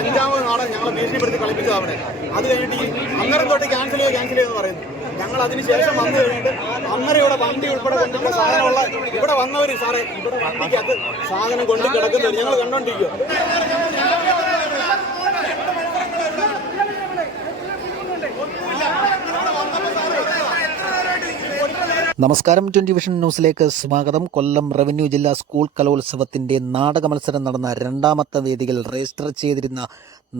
അഞ്ചാമത് നാളെ ഞങ്ങൾ ഭീഷണിപ്പെടുത്തി കളിപ്പിച്ചത് അവിടെ അത് കഴിഞ്ഞിട്ട് ഈ അന്നേരം തൊട്ട് ക്യാൻസൽ ചെയ്യുക ക്യാൻസൽ ചെയ്തെന്ന് പറയുന്നു. ഞങ്ങൾ അതിന് ശേഷം വന്നു കഴിഞ്ഞിട്ട് അന്നേരം ഇവിടെ വണ്ടി ഉൾപ്പെടെ കൊണ്ടുള്ള സാധനമുള്ള ഇവിടെ വന്നവർ സാറേ ഇവിടെ വണ്ടിക്കകത്ത് സാധനം കൊണ്ട് കിടക്കുന്നത് ഞങ്ങൾ കണ്ടോണ്ടിരിക്കുക നമസ്കാരം. ട്വന്റി വിഷൻ ന്യൂസിലേക്ക് സ്വാഗതം. കൊല്ലം റവന്യൂ ജില്ലാ സ്കൂൾ കലോത്സവത്തിന്റെ നാടക മത്സരം നടന്ന രണ്ടാമത്തെ വേദിയിൽ രജിസ്റ്റർ ചെയ്തിരുന്ന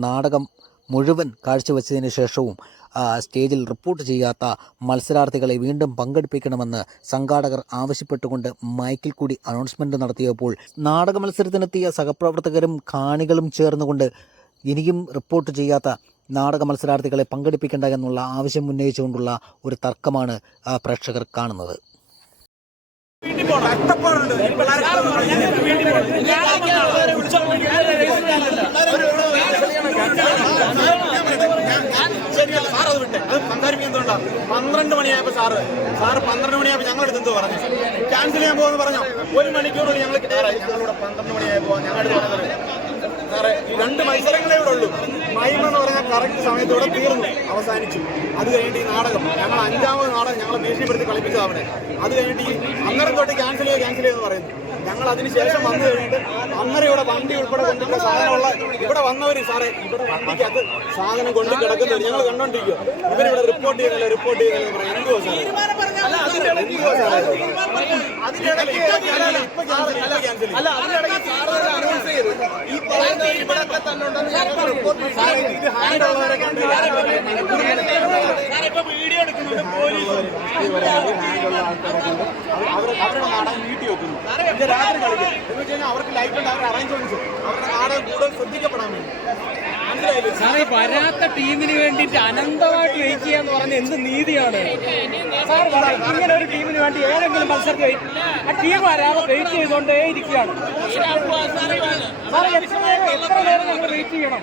നാടകം മുഴുവൻ കാഴ്ചവെച്ചതിന് ശേഷവും സ്റ്റേജിൽ റിപ്പോർട്ട് ചെയ്യാത്ത മത്സരാർത്ഥികളെ വീണ്ടും പങ്കെടുപ്പിക്കണമെന്ന് സംഘാടകർ ആവശ്യപ്പെട്ടുകൊണ്ട് മൈക്കിൽ കൂടി അനൗൺസ്മെന്റ് നടത്തിയപ്പോൾ നാടക മത്സരത്തിനെത്തിയ സഹപ്രവർത്തകരും കാണികളും ചേർന്നുകൊണ്ട് ഇനിയും റിപ്പോർട്ട് ചെയ്യാത്ത നാടക മത്സരാർത്ഥികളെ പങ്കെടുപ്പിക്കേണ്ട എന്നുള്ള ആവശ്യം ഉന്നയിച്ചുകൊണ്ടുള്ള ഒരു തർക്കമാണ് പ്രേക്ഷകർ കാണുന്നത്. പന്ത്രണ്ട് മണിയായപ്പോ സാറ്. സാറ് പന്ത്രണ്ട് മണിയായപ്പോ ഞങ്ങൾ എടുത്തു പറഞ്ഞു? ക്യാൻസൽ ചെയ്യാൻ പോകുന്നു പറഞ്ഞു? ഒരു മണിക്കൂർ ഞങ്ങൾ ഞങ്ങളിവിടെ പന്ത്രണ്ട് മണിയായപ്പോ ഞങ്ങളുടെ സാറേ രണ്ട് മത്സരങ്ങളേ ഇവിടെ ഉള്ളൂ. മൈം എന്ന് പറഞ്ഞാൽ കറക്റ്റ് സമയത്ത് ഇവിടെ തീർന്നു അവസാനിച്ചു. അത് കഴിഞ്ഞിട്ട് ഈ നാടകം. ഞങ്ങൾ അഞ്ചാമത് നാടകം ഞങ്ങൾ ഭീഷണിപ്പെടുത്തി കളിപ്പിച്ചത് അവിടെ. അത് കഴിഞ്ഞിട്ട് ഈ അന്നേരം തൊട്ട് ക്യാൻസൽ ചെയ്യുക ക്യാൻസൽ ചെയ്യുക എന്ന് പറയുന്നു. ഞങ്ങൾ അതിന് ശേഷം വന്നു കഴിഞ്ഞിട്ട് അന്നേരം ഇവിടെ വണ്ടി ഉൾപ്പെടെ കൊണ്ടുള്ള സാധനമുള്ള ഇവിടെ വന്നവര് സാറേ ഇവിടെ വണ്ടിക്കകത്ത് സാധനം കൊണ്ട് കിടക്കുന്നവർ ഞങ്ങൾ കണ്ടോണ്ടിരിക്കുക ഇവരിവിടെ റിപ്പോർട്ട് ചെയ്യുന്നില്ല റിപ്പോർട്ട് ചെയ്യുന്നില്ല പറയും. എന്തുവാ സാറേ? എന്തുവാ സാറേ അതിനിടയ്ക്ക് ക്യാൻസൽ അല്ല അതിനിടയ്ക്ക് സാറ് തന്നെ അനൗൺസ് ചെയ്തു ഈ പറയുന്ന ഇവിടൊക്കെ തന്നെ ഉണ്ടെന്ന് ഞങ്ങൾക്ക് റിപ്പോർട്ട് ഇത് ഹാൻഡ് ഉള്ളവരെ അവരുടെ നാടകം നീട്ടി വെക്കുന്നു ഇത് രാത്രി കളിക്കും. എന്ന് വെച്ച് കഴിഞ്ഞാൽ അവർക്ക് ലൈറ്റ് ഉണ്ട്. അവരുടെ അറേഞ്ച്മെന്റ്സ് അവരുടെ നാടകം കൂടുതൽ ശ്രദ്ധിക്കപ്പെടാൻ വേണ്ടി. സാറേ വരാത്ത ടീമിന് വേണ്ടിയിട്ട് അനന്തമായിട്ട് വെയിറ്റ് ചെയ്യാന്ന് പറഞ്ഞ എന്ത് നീതിയാണ് സാർ ഇങ്ങനെ ഒരു ടീമിന് വേണ്ടി ഏതെങ്കിലും മത്സരത്തിൽ ആ ടീം വരാതെ വെയിറ്റ് ചെയ്തുകൊണ്ടേ ഇരിക്കുകയാണ് സാറേ എത്ര നേരം എത്ര നേരം ഞങ്ങൾ വെയിറ്റ് ചെയ്യണം